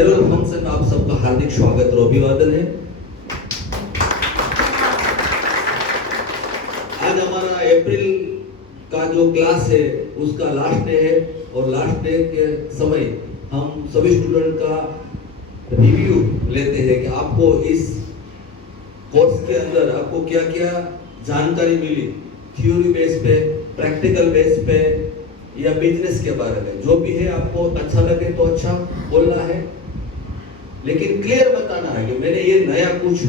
Farewell function में आप सबका हार्दिक स्वागत और अभिवादन है। आज हमारा अप्रैल का जो क्लास है उसका लास्ट डे है और लास्ट डे के समय हम सभी स्टूडेंट का रिव्यू लेते हैं कि आपको इस कोर्स के अंदर आपको क्या क्या जानकारी मिली, थ्योरी बेस पे, प्रैक्टिकल बेस पे या बिजनेस के बारे में। जो भी है आपको अच्छा लगे तो अच्छा बोलना है, लेकिन क्लियर बताना है कि मैंने ये नया कुछ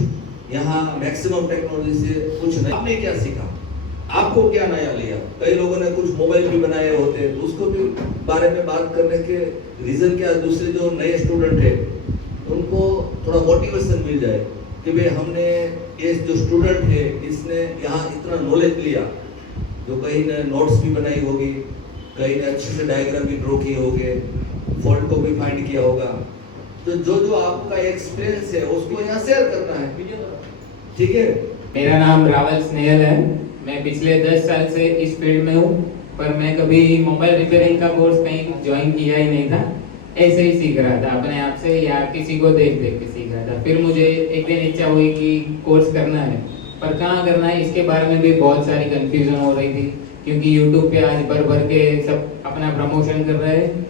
यहाँ मैक्सिमम टेक्नोलॉजी से कुछ नया। आपने क्या सीखा, आपको क्या नया लिया। कई लोगों ने कुछ मोबाइल भी बनाए होते हैं तो उसको भी बारे में बात करने के रीजन क्या, दूसरे जो नए स्टूडेंट है उनको थोड़ा मोटिवेशन मिल जाए कि भाई हमने ये जो स्टूडेंट है इसने यहाँ इतना नॉलेज लिया, जो कहीं ने नोट्स भी बनाई होगी, कहीं ने अच्छे से डायग्राम भी ड्रॉ किए होंगे, फॉल्ट को भी फाइंड किया होगा। तो जो आपका एक्सपीरियंस है उसको यहाँ शेयर करना है, ठीक है। मेरा नाम रावल स्नेहल है। मैं पिछले 10 साल से इस फील्ड में हूँ, पर मैं कभी मोबाइल रिपेयरिंग का कोर्स कहीं ज्वाइन किया ही नहीं था। ऐसे ही सीख रहा था अपने आप से या किसी को देख देख के सीख रहा था। फिर मुझे एक दिन इच्छा हुई कि कोर्स करना है, पर कहाँ करना है इसके बारे में भी बहुत सारी कंफ्यूजन हो रही थी, क्योंकि यूट्यूब पे आज भर भर के सब अपना प्रमोशन कर रहे हैं।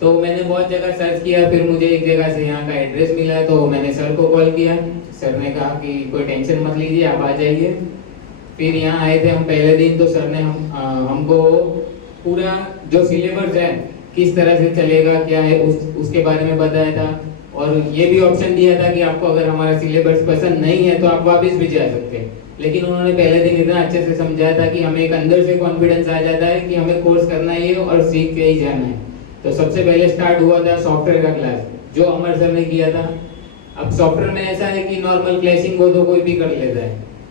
तो मैंने बहुत जगह सर्च किया, फिर मुझे एक जगह से यहाँ का एड्रेस मिला, तो मैंने सर को कॉल किया। सर ने कहा कि कोई टेंशन मत लीजिए, आप आ जाइए। फिर यहाँ आए थे हम पहले दिन, तो सर ने हमको पूरा जो सिलेबस है किस तरह से चलेगा क्या है उसके बारे में बताया था, और ये भी ऑप्शन दिया था कि आपको अगर हमारा सिलेबस पसंद नहीं है तो आप वापस भी जा सकते हैं। लेकिन उन्होंने पहले दिन इतना अच्छे से समझाया था कि हमें एक अंदर से कॉन्फिडेंस आ जाता है कि हमें कोर्स करना ही है और सीख के ही जाना है। तो सबसे पहले स्टार्ट हुआ था सॉफ्टवेयर का क्लास, जो अमर सर ने किया था। अब सॉफ्टवेयर में ऐसा है कि नॉर्मल क्लैशिंग हो तो कोई भी कर लेता है,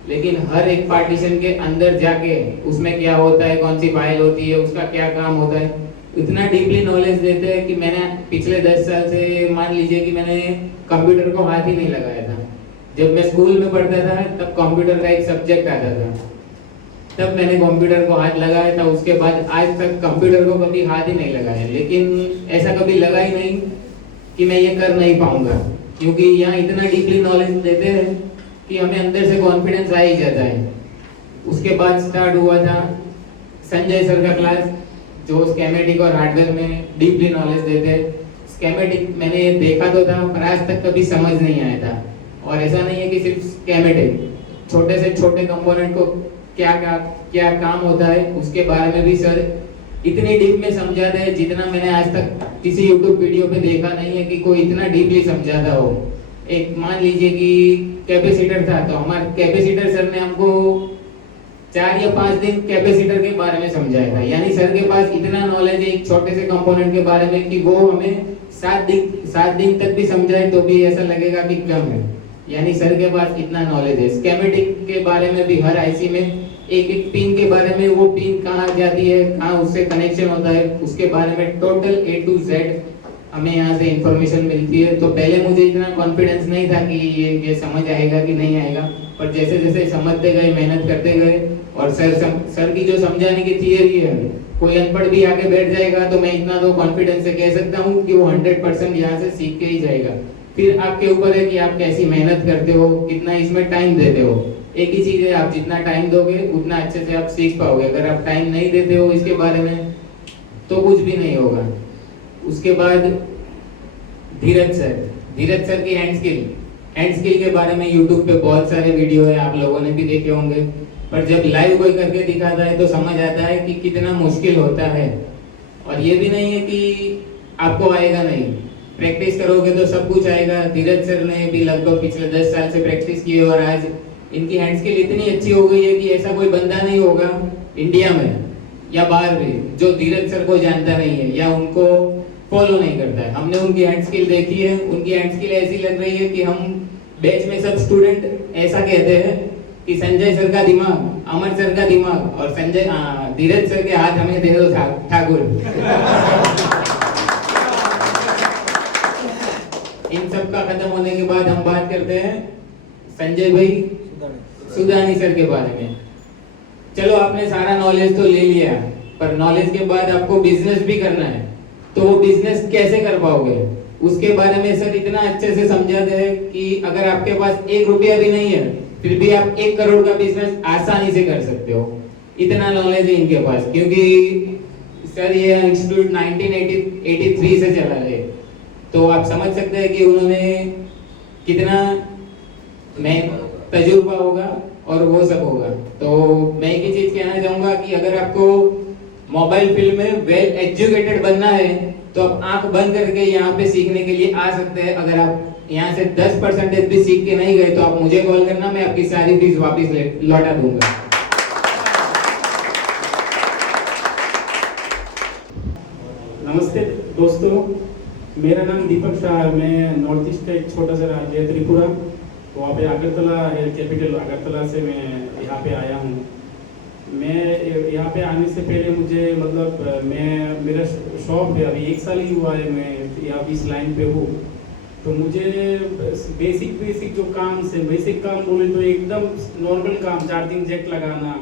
लेकिन हर एक पार्टीशन के अंदर जाके उसमें क्या होता है, कौन सी फाइल होती है, उसका क्या काम होता है, इतना डीपली नॉलेज देते हैं कि मैंने पिछले 10 साल से मान लीजिए कि मैंने कंप्यूटर को हाथ ही नहीं लगाया था। जब मैं स्कूल में पढ़ता था तब कंप्यूटर का एक सब्जेक्ट आता था, तब मैंने कंप्यूटर को हाथ लगाया था। उसके बाद आज तक कंप्यूटर को कभी हाथ ही नहीं लगाया, लेकिन ऐसा कभी लगा ही नहीं कि मैं ये कर नहीं पाऊंगा, क्योंकि यहाँ इतना डीपली नॉलेज देते हैं कि हमें अंदर से कॉन्फिडेंस आ ही जाता है। उसके बाद स्टार्ट हुआ था संजय सर का क्लास, जो स्कीमेटिक और हार्डवेयर में डीपली नॉलेज देते हैं। स्कीमेटिक मैंने देखा तो था, पर आज तक कभी समझ नहीं आया था। और ऐसा नहीं है कि सिर्फ स्कीमेटिक, छोटे से छोटे कंपोनेंट को क्या काम होता है उसके बारे में भी सर इतनी डीप में समझाते हैं जितना मैंने आज तक किसी यूट्यूब वीडियो पे देखा नहीं है कि कोई इतना डीपली समझाता हो। एक मान लीजिए कि कैपेसिटर था, तो हमारे कैपेसिटर सर ने हमको 4 या 5 दिन कैपेसिटर के बारे में समझाया था। यानी सर के पास इतना नॉलेज है एक छोटे से कंपोनेंट के बारे में कि वो हमें 7 दिन तक भी समझाए तो भी ऐसा लगेगा कि कम है। यानी सर के पास इतना नॉलेज है। स्कीमेटिक के बारे में भी हर आईसी में एक एक पिन के बारे में, वो पिन कहाँ जाती है, कहाँ उससे कनेक्शन होता है, उसके बारे में टोटल A to Z हमें यहाँ से इंफॉर्मेशन मिलती है। तो पहले मुझे इतना कॉन्फिडेंस नहीं था कि ये समझ आएगा कि नहीं आएगा, पर जैसे जैसे समझते गए, मेहनत करते गए, और सर की जो समझाने की थियरी है, कोई अनपढ़ भी आके बैठ जाएगा तो मैं इतना तो कॉन्फिडेंस से कह सकता हूँ कि वो 100% यहाँ से सीख के ही जाएगा। फिर आपके ऊपर है कि आप कैसी मेहनत करते हो, कितना इसमें टाइम देते हो। एक ही चीज है, आप जितना टाइम दोगे उतना अच्छे से आप सीख पाओगे। अगर आप टाइम नहीं देते हो इसके बारे में तो कुछ भी नहीं होगा। उसके बाद धीरज सर की हैंड स्किल के बारे में यूट्यूब पे बहुत सारे वीडियो है, आप लोगों ने भी देखे होंगे, पर जब लाइव कोई करके दिखाता है तो समझ आता है कि कितना मुश्किल होता है। और ये भी नहीं है कि आपको आएगा नहीं, प्रैक्टिस करोगे तो सब कुछ आएगा। धीरज सर ने भी लगभग पिछले 10 साल से प्रैक्टिस की है, और आज इनकी हैंड स्किल इतनी अच्छी हो गई है कि ऐसा कोई बंदा नहीं होगा इंडिया में या बाहर भी जो धीरज सर को जानता नहीं है या उनको फॉलो नहीं करता है। हमने उनकी हैंड स्किल देखी है, उनकी हैंड स्किल ऐसी लग रही है कि हम बैच में सब स्टूडेंट ऐसा कहते हैं कि संजय सर का दिमाग, अमर सर का दिमाग और धीरज सर के हाथ हमें दे दो ठाकुर। इन सब का खत्म होने के बाद हम बात करते हैं संजय भाई सुदानी सर के बारे में। चलो आपने सारा नॉलेज तो ले लिया, पर नॉलेज के बाद आपको बिजनेस भी करना है, तो वो बिजनेस कैसे कर पाओगे? उसके बारे में सर इतना अच्छे से समझाते हैं कि अगर आपके पास 1 रुपया भी नहीं है फिर भी आप 1 करोड़ का बिजनेस आसानी से कर सकते हो। इतना नॉलेज है इनके पास, क्योंकि सर ये इंस्टीट्यूट 1983 से चला है, तो आप समझ सकते हैं कि उन्होंने कितना तजुर्बा होगा और वो सब होगा। तो मैं एक ही चीज कहना चाहूंगा कि अगर आपको मोबाइल फील्ड में वेल एजुकेटेड बनना है तो आप आंख बंद करके यहाँ पे सीखने के लिए आ सकते हैं। अगर आप यहाँ से 10% भी सीख के नहीं गए तो आप मुझे कॉल करना, मैं आपकी सारी फीस वापस लौटा दूंगा। नमस्ते दोस्तों, मेरा नाम दीपक शाह है। मैं नॉर्थ ईस्ट का एक छोटा सा राज्य है त्रिपुरा, वहाँ पे अगरतला है कैपिटल। अगरतला से मैं यहाँ पे आया हूँ। मैं यहाँ पे आने से पहले मुझे मतलब मेरा शॉप है, अभी 1 साल ही हुआ है मैं यहाँ इस लाइन पे हूँ। तो मुझे बेसिक जो काम से बेसिक काम बोले तो एकदम नॉर्मल काम, चार्जिंग जैक लगाना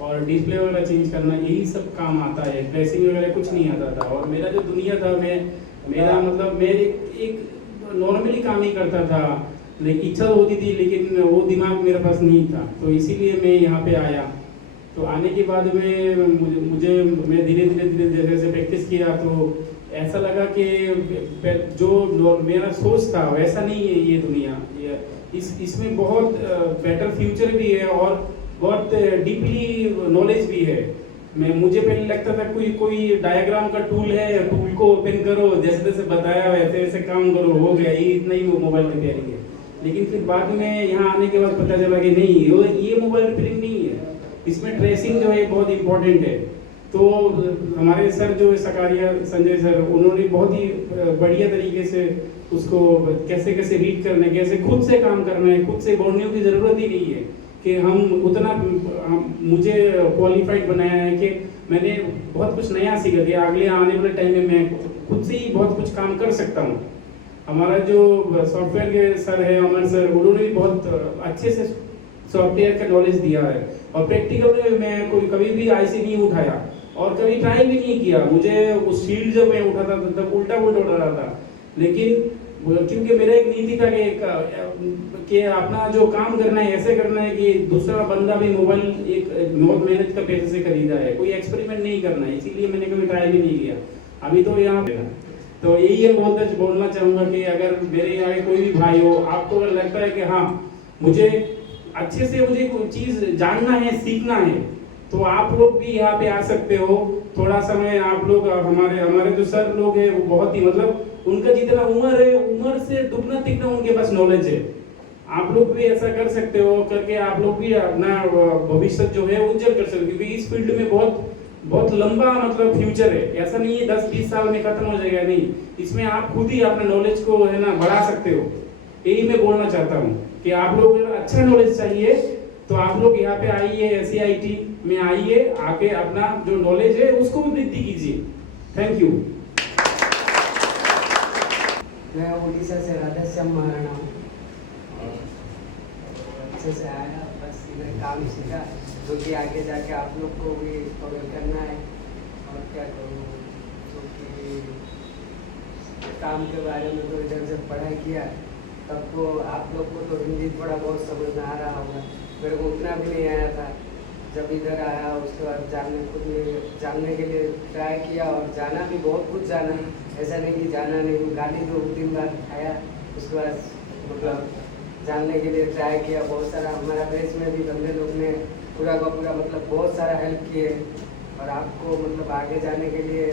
और डिस्प्ले वगैरह चेंज करना, यही सब काम आता है। ड्रेसिंग वगैरह कुछ नहीं आता था। और मेरा जो दुनिया था, मैं एक नॉर्मली काम ही करता था, लेकिन इच्छा होती थी लेकिन वो दिमाग मेरे पास नहीं था। तो इसीलिए मैं यहाँ पे आया। तो आने के बाद में मैं धीरे धीरे जैसे प्रैक्टिस किया तो ऐसा लगा कि जो मेरा सोच था वैसा नहीं है ये दुनिया। इसमें बहुत बेटर फ्यूचर भी है और बहुत डीपली नॉलेज भी है। मुझे पहले लगता था कोई डायग्राम का टूल है, टूल को ओपन करो, जैसे बताया वैसे काम करो, हो गया, ये इतना ही मोबाइल रिपेयरिंग है। लेकिन फिर बाद में यहाँ आने के बाद पता चला कि नहीं, ये मोबाइल रिपेयरिंग नहीं है, इसमें ट्रेसिंग जो है बहुत इंपॉर्टेंट है। तो हमारे सर जो है सकारिया संजय सर, उन्होंने बहुत ही बढ़िया तरीके से उसको कैसे रीड करना है, कैसे खुद से काम करना है, खुद से बोलने की ज़रूरत ही नहीं है कि मुझे क्वालिफाइड बनाया है कि मैंने बहुत कुछ नया सीखा कि अगले आने वाले टाइम में मैं खुद से ही बहुत कुछ काम कर सकता हूँ। हमारा जो सॉफ्टवेयर के सर है अमर सर, उन्होंने भी बहुत अच्छे से सॉफ्टवेयर का नॉलेज दिया है। और प्रैक्टिकल में मैं कभी भी आईसी नहीं उठाया और कभी ट्राई भी नहीं किया। मुझे उस फील्ड जब मैं उठाता था तब उल्टा उठा रहा था। लेकिन क्योंकि मेरा एक नीति था कि अपना जो काम करना है ऐसे करना है कि दूसरा बंदा भी मोबाइल एक बहुत मेहनत का पैसे से खरीदा है, कोई एक्सपेरिमेंट नहीं करना है, इसीलिए मैंने कभी ट्राई भी नहीं किया। अभी तो यहाँ पे तो यही है, बोलना चाहूँगा कि अगर मेरे यहाँ कोई भी भाई हो, आपको अगर लगता है कि हाँ मुझे अच्छे से मुझे कोई चीज़ जानना है, सीखना है, तो आप लोग भी यहाँ पे आ सकते हो। थोड़ा समय आप लोग हमारे जो सर लोग हैं वो बहुत ही मतलब उनका जितना उम्र है, उम्र से दुगना तिगना उनके पास नॉलेज है। आप लोग भी ऐसा कर सकते हो, करके आप लोग भी अपना भविष्य जो है उज्जवल कर सकते हो, क्योंकि इस फील्ड में बहुत लंबा मतलब फ्यूचर है। ऐसा नहीं है 10-20 साल में खत्म हो जाएगा, नहीं, इसमें आप खुद ही अपने नॉलेज को है ना बढ़ा सकते हो। यही मैं बोलना चाहता हूँ कि आप लोग अच्छा नॉलेज चाहिए तो आप लोग यहाँ पे आइए, SCIT में आइए, आके अपना जो नॉलेज है उसको भी वृद्धि कीजिए। Thank you. मैं उड़ीसा से राधेश्याम महाराणा हूँ। अच्छे से आया, बस इधर काम सीखा जो कि आगे जाके आप लोग को भी कवर करना है। और क्या करूँ, क्योंकि काम के बारे में तो इधर से पढ़ाई किया, तब तो आप लोग को तो हिंदी थोड़ा बहुत समझ में आ रहा होगा, मेरे को उतना भी नहीं आया था। जब इधर आया उसके बाद जानने के लिए ट्राई किया और जाना भी बहुत कुछ जाना, ऐसा नहीं कि जाना नहीं, गाली 2-3 बार खाया, उसके बाद मतलब जानने के लिए ट्राई किया। बहुत सारा हमारा बेच में भी बंदे लोग ने पूरा का पूरा मतलब बहुत सारा हेल्प किए। और आपको मतलब आगे जाने के लिए,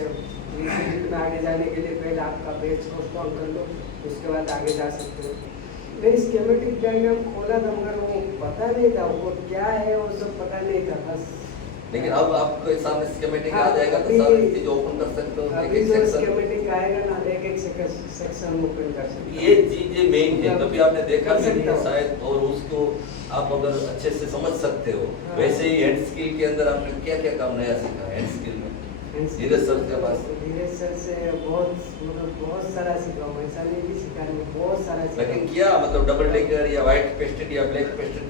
में आगे जाने के लिए पहले आपका बेच को स्ट्रॉन्ग कर लो, उसके बाद आगे जा सकते हो। मैं स्कीमेटिक डायग्राम खोला था मगर वो पता नहीं था वो क्या है, वो सब पता नहीं था बस। लेकिन अब आपके सामने स्कीमेटिक हाँ, आ जाएगा तो सारी चीज ओपन कर सकते हो, अभी एक जो सेक्शन। स्कीमेटिक आएगा ना, एक सेक्शन ओपन कर सकते हो। ये चीज मेन है, कभी आपने देखा कर भी नहीं सकता है हूँ। शायद, और उसको आप अगर अच्छे से समझ सकते हो। हाँ। वैसे ही हैंड स्किल के अंदर आपने क्या क्या काम नया सीखा हैंड स्किल में? धीरज सर के पास धीरज सर से बहुत सारा सीखा हूँ, ऐसा नहीं कि सीखा नहीं, बहुत सारा सीखा। लेकिन क्या मतलब डबल टेकर या व्हाइट पेस्टेड या ब्लैक पेस्टेड?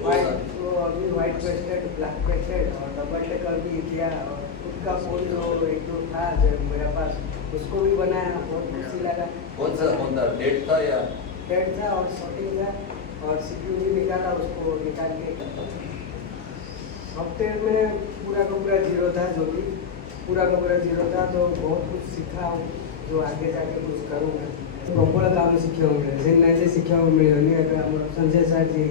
तो अभी व्हाइट पेस्टेड, ब्लैक पेस्टेड और डबल टेकर भी किया। और खुद का फोन जो एक दो था जो मेरे पास, उसको भी बनाया, बहुत खुशी लगा। कौन था डेट था या हेड था और शॉटिंग था और सीपीयू भी निकाला, उसको निकाल के सॉफ्टवेयर में पूरा का पूरा जीरो था, जो भी पूरा का पूरा जीरो था। तो बहुत कुछ सीखा हूँ, जो आगे जाके कुछ करूँगा। प्रबल काम ଶିଖିବାକୁ ମିଳେ, ସେ ନାଇଁ ଯେ ଶିଖିବାକୁ ମିଳିବନି। ଏବେ ଆମର ସଞ୍ଜୟ ସାର୍ ଯେ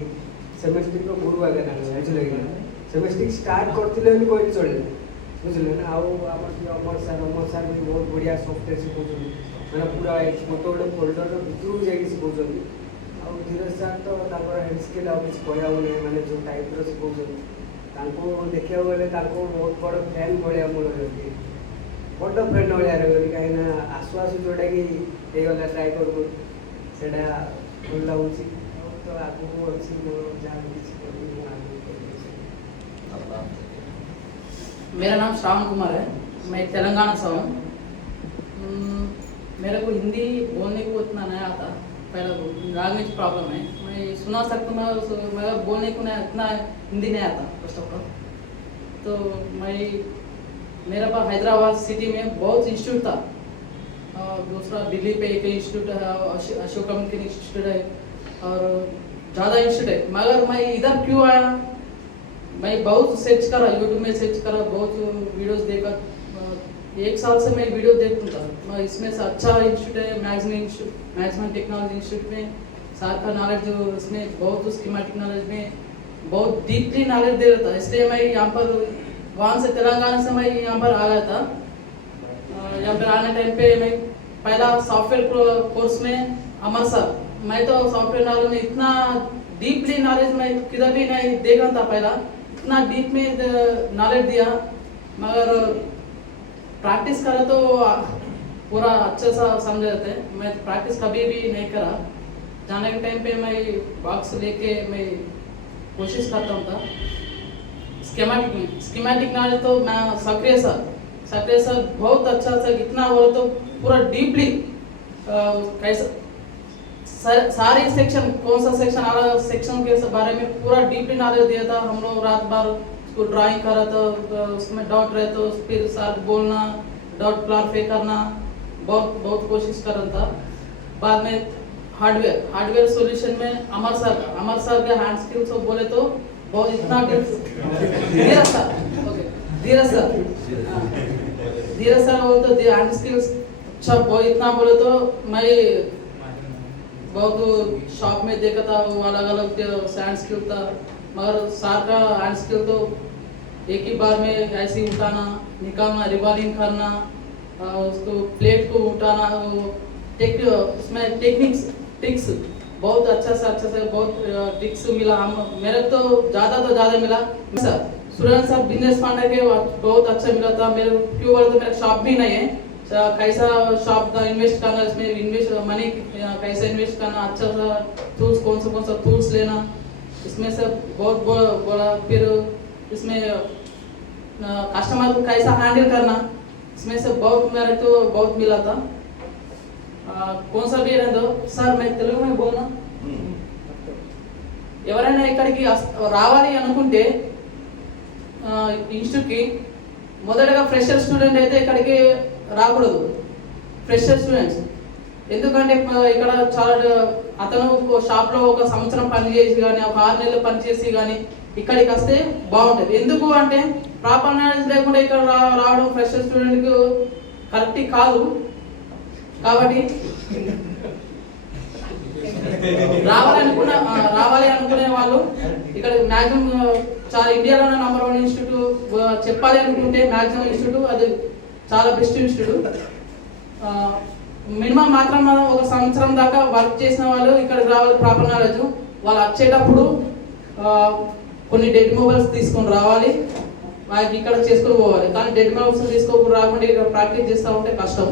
ସେମିଷ୍ଟ୍ରିର ଗୁରୁ ଆଗେ ତାଙ୍କ ବୁଝିଲେ କି ନା, ସେମିଷ୍ଟ୍ରି ଷ୍ଟାର୍ଟ କରିଥିଲେ ବି କହିଲେ ଚଳେ, ବୁଝିଲେ ନା। ଆଉ ଆମର ଯେ ଅମର ସାର୍ ବି ବହୁତ ବଢ଼ିଆ ସଫ୍ଟୱେର୍ ଶିଖଉଛନ୍ତି, ମାନେ ପୁରା ଗୋଟେ ଗୋଟେ ଫୋଲ୍ଡର ଭିତରକୁ ଯାଇକି ଶିଖଉଛନ୍ତି। ଆଉ ଧୀରଜ ସାର୍ ତ ତାଙ୍କର ହେଡ୍ ସ୍କିଲ୍ ଆଉ କିଛି କହିବାକୁ ନାହିଁ, ମାନେ ଯେଉଁ ଟାଇପ୍ର ଶିଖଉଛନ୍ତି ତାଙ୍କୁ ଦେଖିବାକୁ ଗଲେ ତାଙ୍କୁ ବହୁତ ବଡ଼ ଫ୍ୟାନ୍ ଭଳିଆ ମୁଁ ରହିଛି, ବଡ଼ ଫ୍ରେଣ୍ଡ ଭଳିଆ ରହିଗଲି। କାହିଁକିନା ଆସୁ ଆସୁ ଯେଉଁଟାକି ହେଇଗଲା ଟ୍ରାଏ କରୁ ସେଇଟା ଭଲ ଲାଗୁଛି। ଆଉ ତ ଆଗକୁ ଅଛି ମୋର ଯାହା କିଛି କରିବି ମୁଁ ଆଗକୁ କରିବି। अपना मेरा नाम श्रावण कुमार है, मैं तेलंगाना से हूँ। मेरे को हिंदी बोलने को उतना नहीं आता, पहले लैंग्वेज प्रॉब्लम है। मैं सुना सकता हूँ मगर बोलने को नहीं, इतना हिंदी नहीं आता फर्स्ट ऑफ ऑल। तो मैं मेरे पास हैदराबाद सिटी में बहुत इंस्टीट्यूट था, और दूसरा दिल्ली पे एक इंस्टीट्यूट है, अशोका के इंस्टीट्यूट है, और ज़्यादा इंस्टीट्यूट है। मगर मैं इधर क्यों आया, मैं बहुत सर्च करा, यूट्यूब में सर्च करा, बहुत वीडियोस देखा। 1 साल से मैं वीडियो देखता था। मैं इसमें से अच्छा इंस्टीट्यूट है मैनेजमेंट टेक्नोलॉजी इंस्टीट्यूट में सार का नॉलेज जो इसमें बहुत स्कीमेटिक नॉलेज में बहुत डीपली नॉलेज दे रहा था। इसलिए मैं यहाँ पर वहाँ से तेलंगाना से मैं यहाँ पर आ गया था। यहाँ पर आने टाइम पे मैं पहला सॉफ्टवेयर कोर्स में अमर सर, मैं तो सॉफ्टवेयर नॉलेज में इतना डीपली नॉलेज मैं किधर भी नहीं देखा था, पहला इतना डीप में नॉलेज दिया। मगर प्रैक्टिस करा तो पूरा अच्छे सा समझ जाते। मैं प्रैक्टिस कभी भी नहीं करा। जाने के टाइम पे मैं बॉक्स लेके मैं कोशिश करता हूँ था। स्कीमेटिक नॉलेज तो मैं सक्रिय सर बहुत अच्छा सा, इतना बोलो तो पूरा डीपली कैसा सारे सेक्शन, कौन सा सेक्शन आ रहा सेक्शन के बारे में पूरा डीपली नॉलेज दिया था। हम लोग रात भर उसको ड्राइंग करा था, उसमें डॉट रहे तो फिर साथ बोलना, डॉट क्लारिफाई करना, बहुत कोशिश कर रहा था। बाद में हार्डवेयर सॉल्यूशन में अमर सर के हैंड स्किल्स बोले तो बहुत इतना धीरज सर बोले तो हैंड स्किल्स अच्छा बहुत इतना बोले तो मैं बहुत शॉप में देखा था, वो अलग अलग हैंड स्किल था। मगर सर का हैंड स्किल तो एक ही बार में ऐसे उठाना निकालना, रिवॉल्विंग करना, उसको प्लेट को उठाना, उसमें ट्रिक्स बहुत अच्छा से बहुत ट्रिक्स मिला। मेरे तो ज़्यादा मिला। Sir Surendra sir business fund के बहुत अच्छा मिला था। मेरे क्यों बोले तो मेरा शॉप भी नहीं है, कैसा शॉप का इन्वेस्ट करना, इसमें मनी कैसे इन्वेस्ट करना, अच्छा सा टूल्स कौन सा टूल्स लेना, इसमें से बहुत बोला। फिर इसमें कस्टमर को कैसा हैंडल करना, इसमें से बहुत मेरे तो बहुत मिला था। कौन सा भी रहता సార్ मैं తెలుగు में बोलना, ఎవరైనా ఇక్కడికి రావాలి అనుకుంటే ఇన్స్టిట్యూట్కి మొదటగా ఫ్రెషర్ స్టూడెంట్ అయితే ఇక్కడికి రాకూడదు, ఫ్రెషర్ స్టూడెంట్స్. ఎందుకంటే ఇక్కడ చాలా అతను షాప్లో 1 సంవత్సరం పనిచేసి కానీ, ఒక 6 నెలలు పనిచేసి కానీ ఇక్కడికి వస్తే బాగుంటుంది. ఎందుకు అంటే ప్రాపర్ నాలెడ్జ్ లేకుండా ఇక్కడ రావడం ఫ్రెషర్ స్టూడెంట్కి కరెక్ట్ కాదు. కాబట్టి రావాలి అనుకునే వాళ్ళు ఇక్కడ మ్యాక్సిమం చాలా ఇండియాలోనే నంబర్ 1 ఇన్స్టిట్యూట్ చెప్పాలి అనుకుంటే మ్యాక్సిమం ఇన్స్టిట్యూట్ అది చాలా బెస్ట్ ఇన్స్టిట్యూట్. మినిమం మాత్రం 1 సంవత్సరం దాకా వర్క్ చేసిన వాళ్ళు ఇక్కడికి రావాలి. ప్రాపర్ నాలెడ్జ్ వాళ్ళు వచ్చేటప్పుడు కొన్ని డెడ్ మొబైల్స్ తీసుకొని రావాలి, వాళ్ళకి ఇక్కడ చేసుకొని పోవాలి. కానీ డెడ్ మొబైల్స్ తీసుకోకుండా రాకుండా ఇక్కడ ప్రాక్టీస్ చేస్తూ ఉంటే కష్టం.